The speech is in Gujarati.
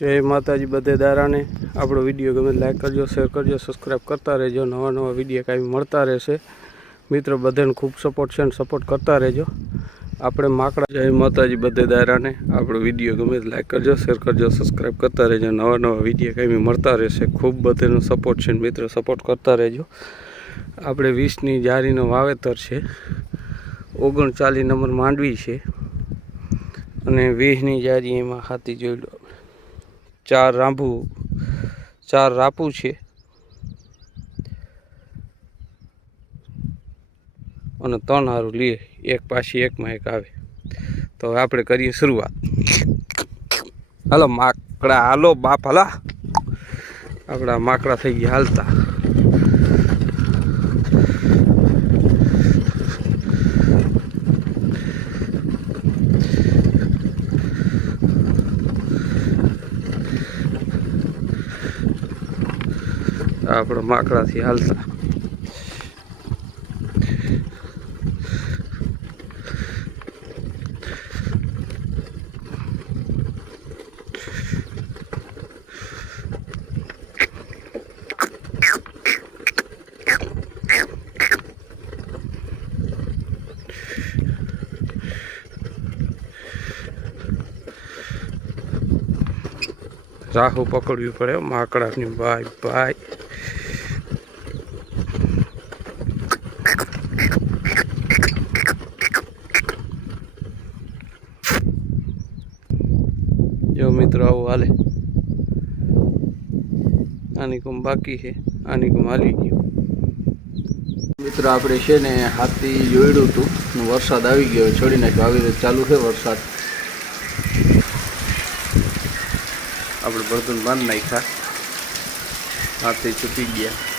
જય માતાજી બધે દારાને. આપણો વીડિયો ગમે લાઈક કરજો શેર કરજો સબસ્ક્રાઈબ કરતા રહેજો. નવા નવા વીડિયો કાંઈ મળતા રહેશે. મિત્રો બધાને ખૂબ સપોર્ટ છે અને સપોર્ટ કરતા રહેજો. આપણે માકડા જય માતાજી બધે દારાને. આપણો વીડિયો ગમે લાઈક કરજો શેર કરજો સબસ્ક્રાઈબ કરતા રહેજો. નવા નવા વીડિયો કાંઈ મળતા રહેશે. ખૂબ બધાનો સપોર્ટ છે મિત્રો સપોર્ટ કરતા રહેજો. આપણે વીસની જારીનો વાવેતર છે. ઓગણચાલીસ નંબર માંડવી છે. અને વીસની જારી એમાં હાથી જોઈ લો. ચાર રાંભુ ચાર રાપુ છે. અને ત્રણ હારું લઈએ એક પાછી એકમાં એક આવે. તો હવે આપણે કરીએ શરૂઆત. હાલો, માકડા, હાલો બાપ, હલા. આપણા માકડા થઈ ગયા હાલતા. આપણે માકડાથી હાલતા. રાહુ પકડવી પડે માકડાની ભાઈ ભાઈ જો મિત્રો, આવું હાલે. આની કુમ બાકી છે, આની કુમ હાલી ગયું. મિત્રો, આપણે છે ને હાથી જોયડું હતું વરસાદ આવી ગયો, છોડી નાખ્યો. આવી રીતે ચાલુ છે વરસાદ. આપણે બળદુન બાંધ નાખ્યા. હાથી છૂટી ગયા.